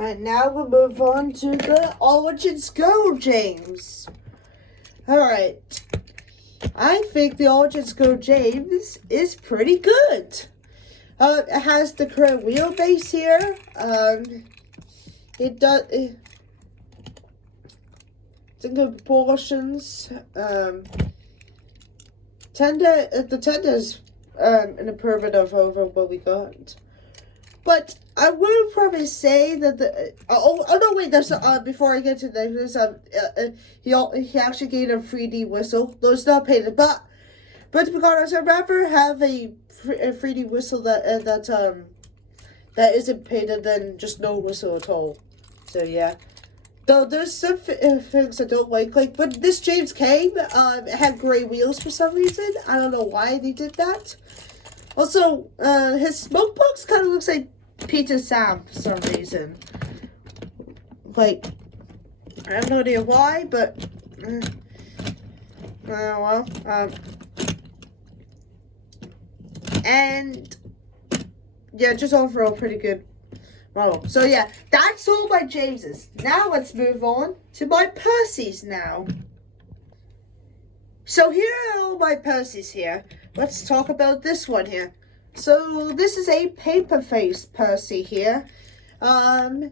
Alright, now we'll move on to the Origins Go, James. Alright. I think the Origins Go James is pretty good. It has the correct wheelbase here. It's in good proportions. The tender's an improvement over what we got. But I would probably say that the no wait, there's before I get to this, he actually gained a 3D whistle. Though it's not painted, but because I'd rather have a 3D whistle that isn't painted than just no whistle at all. So yeah. Though there's some things I don't like when this James came, it had gray wheels for some reason. I don't know why they did that. Also, his smoke box kind of looks like Peter Sam for some reason. Like, I have no idea why, but well, and yeah, just overall pretty good model. So yeah, that's all my Jameses. Now let's move on to my Percys now. So here are all my Percys here. Let's talk about this one here. So this is a paper face Percy here. So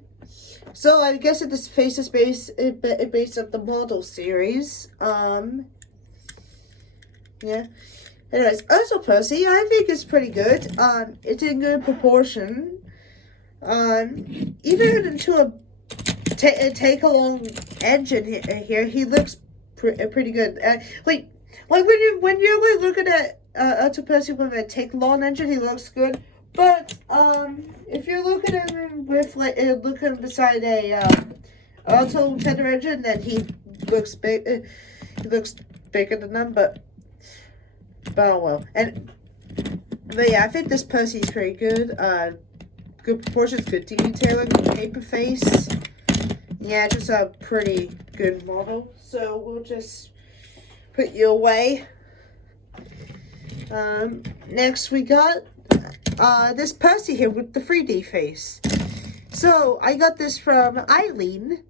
I guess this face is based on the model series. Yeah. Anyways, also Percy, I think it's pretty good. It's in good proportion. Even into a take-along engine here, he looks pretty good. Like when you're looking at Auto Percy with a take-along engine, he looks good. But if you're looking at him with looking beside a Auto Tender engine, then he looks big. He looks bigger than them, but oh well. But yeah, I think this Percy is pretty good. Good proportions, good detailing, paper face. Yeah, just a pretty good model. So we'll just put you away. Next we got this Percy here with the 3D face. So I got this from Eileen.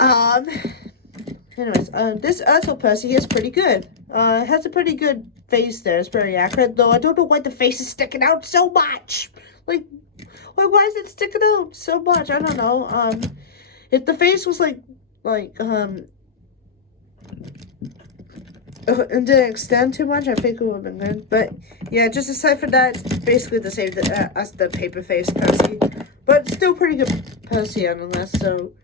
Anyways, this Auto Percy here is pretty good. It has a pretty good face there. It's very accurate, though I don't know why the face is sticking out so much. Like why is it sticking out so much? I don't know. If the face was and didn't extend too much, I think it would have been good. But yeah, just aside from that, it's basically the same as the paper face Percy. But still pretty good Percy nonetheless. So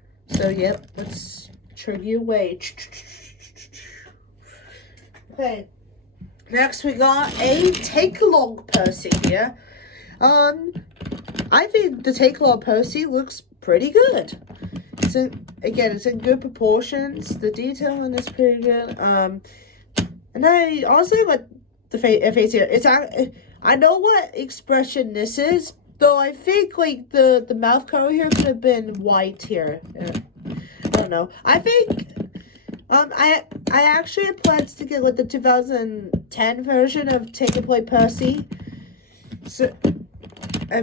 yeah, let's turn you away. Okay. Next we got a take-along Percy here. I think the take-along Percy looks pretty good. So again, it's in good proportions. The detailing is pretty good. And I also like the face here. I know what expression this is, though I think the mouth color here could have been white here. I don't know. I think I actually had plans to get the 2010 version of Take and Play Percy. So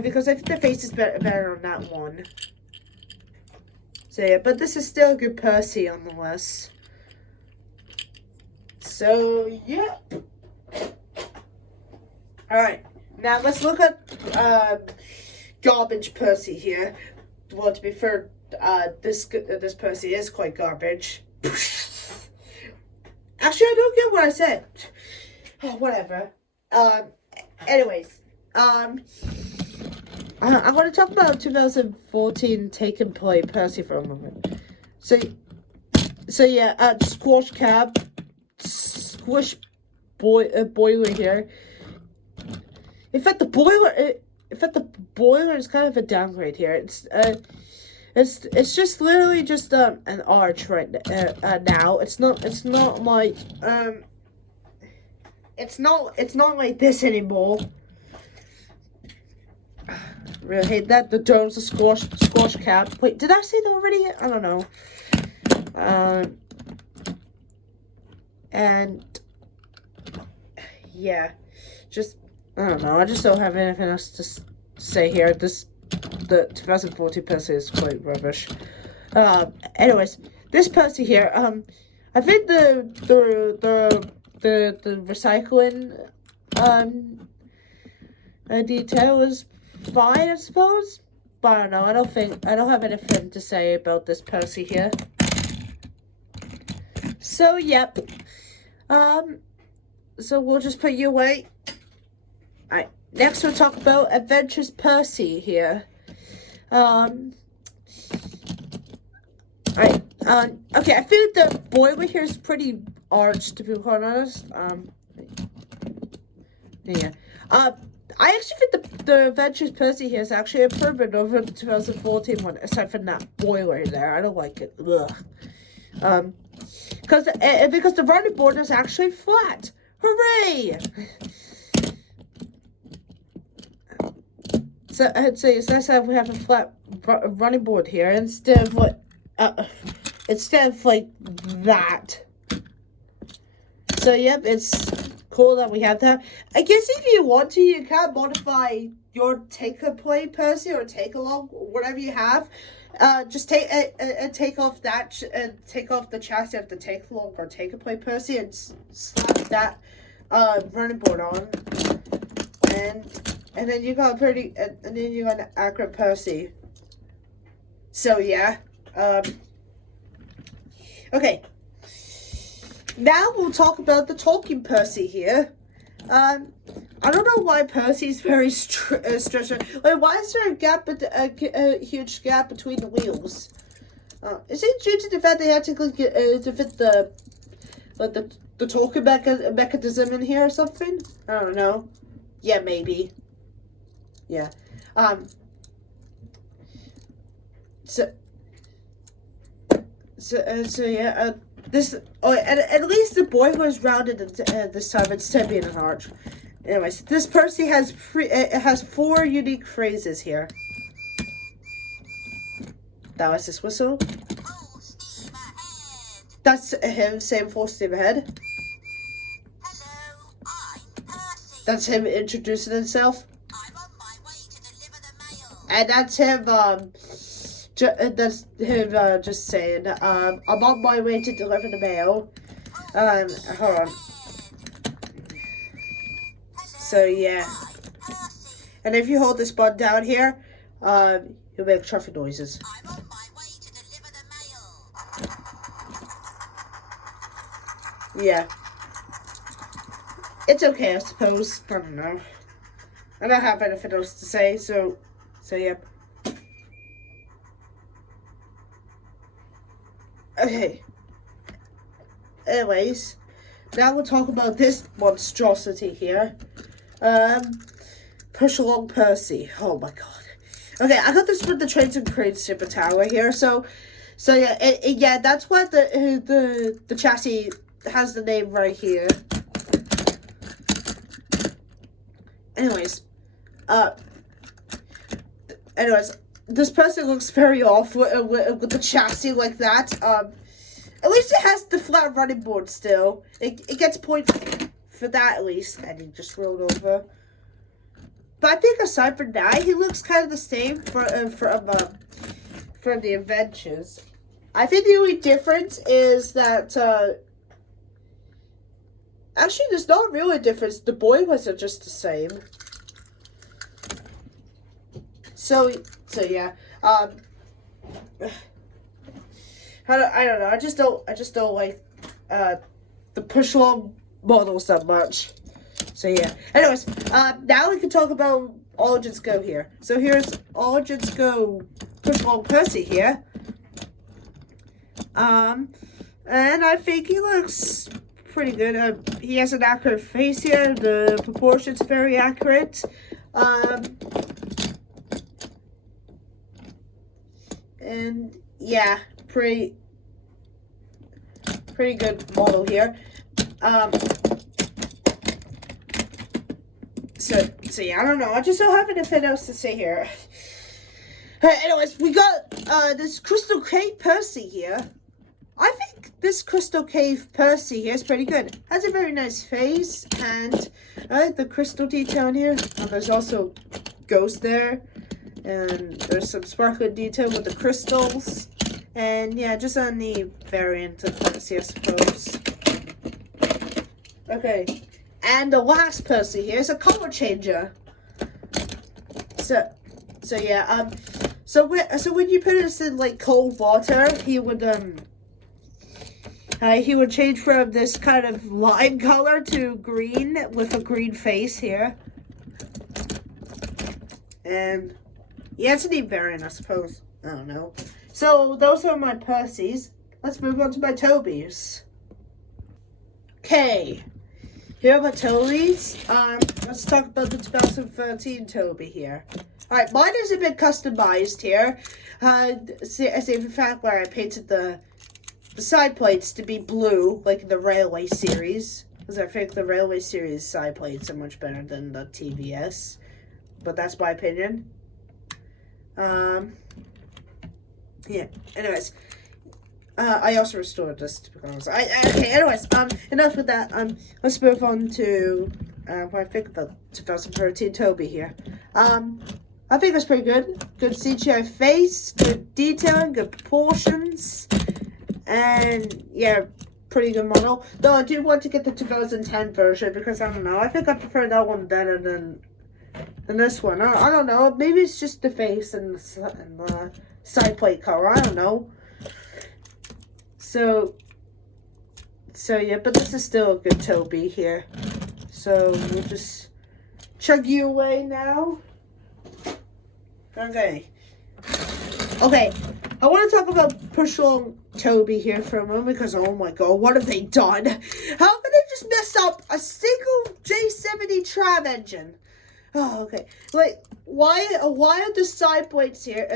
because I think the face is better on that one. So yeah, but this is still a good Percy nonetheless. So yeah. Alright, now let's look at garbage Percy here. Well, to be fair, this Percy is quite garbage. Actually, I don't get what I said. Oh, whatever. Anyways, I'm going to talk about 2014 Take and Play Percy for a moment. So yeah, Squash Cab, Squish Boiler here. In fact, the boiler is kind of a downgrade here. It's just literally just an arch right now. It's not like it's not like this anymore. Really hate that. The dome's a squash cap. Wait, did I say that already? I don't know. And yeah, just I don't know. I just don't have anything else to say here. This the 2014 Percy is quite rubbish. Anyways, this Percy here, I think the recycling detail is fine, I suppose. But I don't know. I don't have anything to say about this Percy here. So yep. So we'll just put you away. Alright. Next we'll talk about Adventures Percy here. Alright. Okay, I think the boy over here is pretty arch, to be quite honest. Yeah. I actually think the Adventures Percy here is actually a improvement over the 2014 one, aside from that boiler there. I don't like it. Ugh. Because the running board is actually flat. Hooray! So I'd say it's nice that we have a flat running board here instead of like that. So yep, it's cool that we have that. I guess if you want to, you can modify your take-a-play Percy or take-along, whatever you have. Just take off that take off the chassis of the take-along or take-a-play Percy and slap that running board on, and then you got an accurate Percy. So yeah, okay. Now we'll talk about the Tolkien Percy here. I don't know why Percy's very stretched. Like, why is there a huge gap between the wheels? Is it due to the fact they had to fit the Tolkien mechanism in here or something? I don't know. Yeah, maybe. Yeah. So yeah. At least the boy was rounded this time instead of being an arch. Anyways, this Percy has 4 unique phrases here. That was his whistle. That's him saying full steam ahead. Hello, I'm Percy. That's him introducing himself. I'm on my way to deliver the mail. And that's him just saying, I'm on my way to deliver the mail. Hold on. So yeah. And if you hold this button down here, you'll make traffic noises. I'm on my way to deliver the mail. Yeah. It's okay, I suppose. I don't know. I don't have anything else to say, so yep. Okay. Anyways, now we'll talk about this monstrosity here. Push along Percy. Oh my god. Okay, I got this with the Trains and Cranes Super Tower here. So yeah, yeah, that's why the chassis has the name right here. Anyways, this person looks very off with the chassis like that. At least it has the flat running board still. It gets points for that at least. And he just rolled over. But I think aside from that, he looks kind of the same from the Adventures. I think the only difference is that actually there's not really a difference. The boy was just the same. So yeah. I don't know. I just don't like the push along models that much. So yeah. Anyways, now we can talk about Origins Go here. So here's Origins Go push along Percy here. And I think he looks pretty good. He has an accurate face here. The proportions very accurate. And yeah, pretty good model here. So yeah, I don't know. I just don't have anything else to say here. Anyways, we got this Crystal Cave Percy here. I think this Crystal Cave Percy here is pretty good. Has a very nice face, and I like the crystal detail in here. There's also ghost there, And there's some sparkling detail with the crystals. And yeah, just a neat variant of Percy, I suppose. Okay. And the last Percy here is a color changer. So yeah, so when you put this in like cold water, he would change from this kind of lime color to green with a green face here. And yeah, it's a neat variant, I suppose. I don't know. So those are my Percys. Let's move on to my Tobys. Okay. Here are my Tobys. Let's talk about the 2013 Toby here. Alright, mine is a bit customized here. See the fact where I painted the side plates to be blue, like in the Railway series. Because I think the Railway series side plates are much better than the TVS. But that's my opinion. Yeah, anyways. I also restored this because okay, anyways, enough with that. Let's move on to what I think about 2013 Toby here. I think it's pretty good. Good CGI face, good detailing, good proportions, and yeah, pretty good model. Though I do want to get the 2010 version because I don't know. I think I prefer that one better than this one. I don't know. Maybe it's just the face and the side plate color. I don't know. So yeah, but this is still a good Toby here. So we'll just chug you away now. Okay, I want to talk about Push-Along Toby here for a moment because, oh my god, what have they done? How can they just mess up a single J70 tram engine? Oh, okay. Like, why are the side plates here?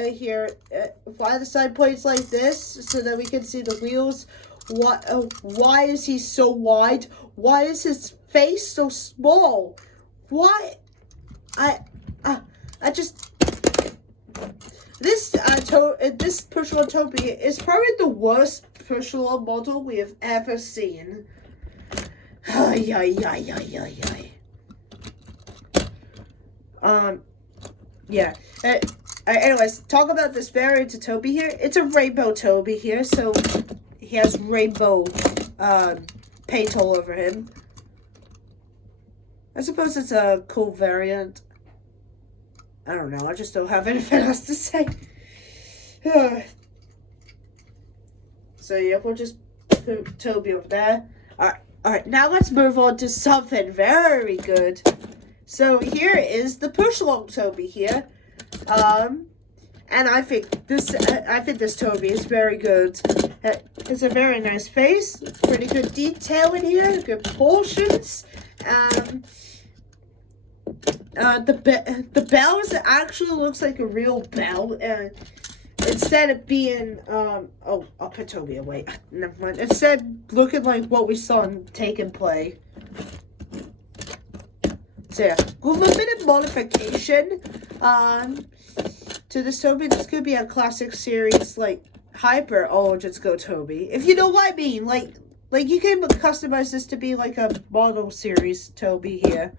Why are the side plates like this so that we can see the wheels? Why is he so wide? Why is his face so small? Why? This Push-Along Toby is probably the worst Push-Along model we have ever seen. Yeah. Anyways, talk about this variant of Toby here. It's a rainbow Toby here, so he has rainbow paint all over him. I suppose it's a cool variant. I don't know. I just don't have anything else to say. So yeah, we'll just put Toby over there. Alright, now let's move on to something very good. So here is the Push-Along Toby here. And I think this Toby is very good. It's a very nice face, pretty good detail in here, good proportions. The bell actually looks like a real bell, instead of being I'll put Toby away. Never mind. Instead, looking like what we saw in Take and Play. So yeah, with a bit of modification to this Toby, this could be a classic series like Hyper. Oh, just go Toby. If you know what I mean, like you can customize this to be like a model series Toby here.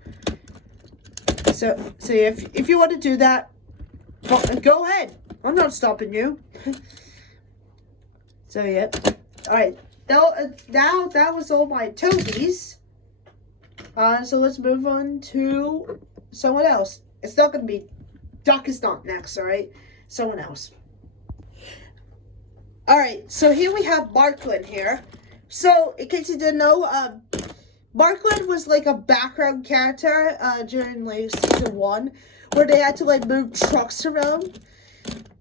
So yeah, if you want to do that, go ahead. I'm not stopping you. So yeah, all right. Now that was all my Tobys. So let's move on to someone else. It's not going to be... Duck is not next, alright? Someone else. Alright, so here we have Marklin here. So, in case you didn't know, Marklin was like a background character during like season 1, where they had to like move trucks around.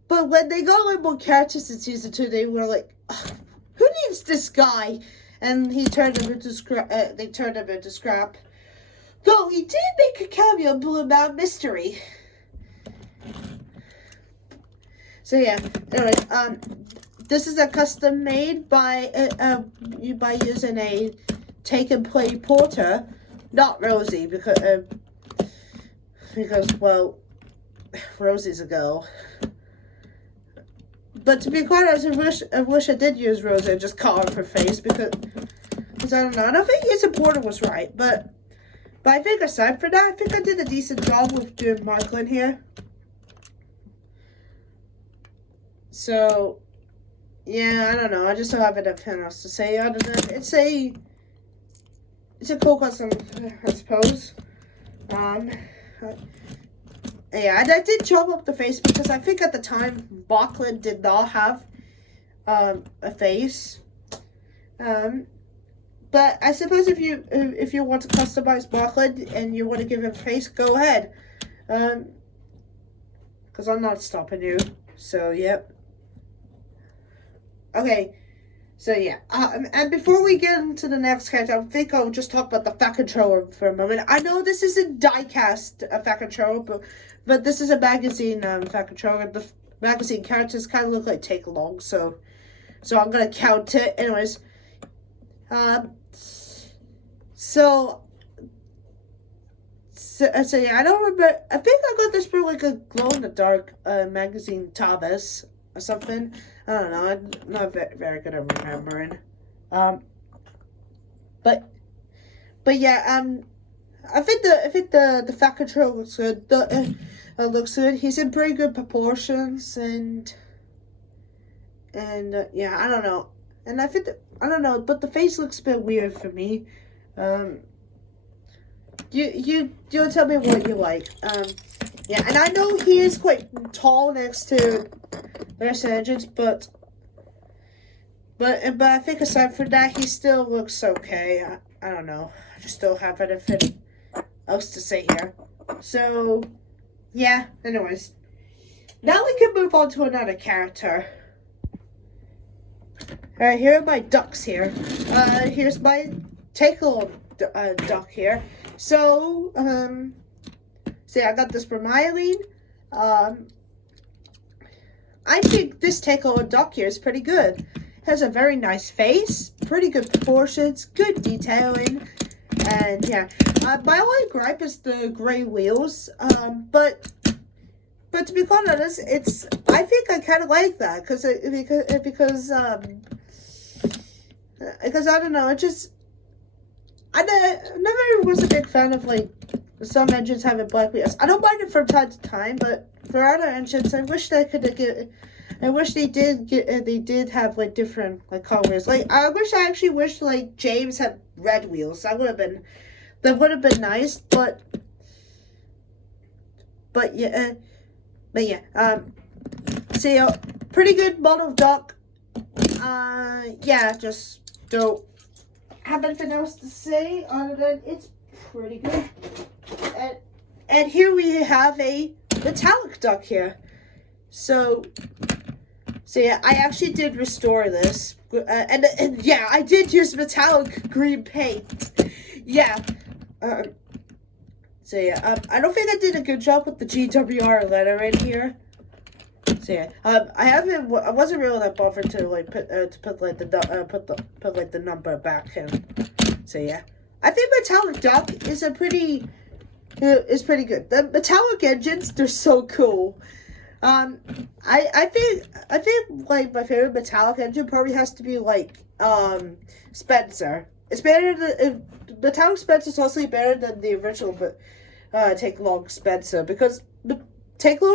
But when they got like more characters in season 2, they were like, who needs this guy? And he turned him into scrap. They turned him into scrap. Though he did make a cameo in Blue Mountain Mystery. So yeah. Anyway, this is a custom made by using a Take and Play porter, not Rosie, because well, Rosie's a girl. But to be quite honest, I wish I did use Rosie and just carve her face because I don't know. I don't think using porter was right, but I think aside from that, I think I did a decent job with doing Marklin here. So, yeah, I don't know. I just don't have anything else to say other than it's a cool custom, I suppose. Yeah, I did chop up the face because I think at the time Bachland did not have a face. But I suppose if you want to customize Bachland and you want to give him a face, go ahead. Because I'm not stopping you. So, yep. Okay. So, yeah. And before we get into the next character, I think I'll just talk about the Fat Controller for a moment. I know this isn't diecast Fat Controller, but this is a magazine Fat Controller. The magazine characters kind of look like Take Along, so I'm going to count it. Anyways. So yeah, I don't remember. I think I got this from like a glow in the dark magazine, Thomas or something. I don't know. I'm not very good at remembering. But yeah. I think the Fat Control looks good. Looks good. He's in pretty good proportions and yeah. I don't know. And I think I don't know, but the face looks a bit weird for me. You tell me what you like. Yeah, and I know he is quite tall next to Vanessa Hudgens, but I think aside from that, he still looks okay. I don't know. I just don't have anything else to say here. So, yeah. Anyways, now we can move on to another character. Alright, here are my ducks here. Here's my Take-Along duck here. So yeah, I got this from Eileen. I think this Take-Along duck here is pretty good. Has a very nice face, pretty good proportions, good detailing, and yeah. My only gripe is the gray wheels, but to be quite honest, I think I kind of like that because I don't know, I never was a big fan of like some engines having black wheels. I don't mind it from time to time, but for other engines, I wish they did have like different like colors. Like I actually wish like James had red wheels. That would have been nice. But yeah. So yeah, pretty good model duck. Yeah, just don't have anything else to say other than it's pretty good. And here we have a metallic duck here. So yeah, I actually did restore this, and yeah, I did use metallic green paint. Yeah. So yeah, I don't think I did a good job with the GWR letter right here. So yeah, I wasn't really that bothered to like put the number back in. So yeah, I think metallic duck is pretty good. The metallic engines, they're so cool. I think like my favorite metallic engine probably has to be like Spencer. It's better than metallic Spencer is also better than the original, but Take-Along Spencer because Take-Along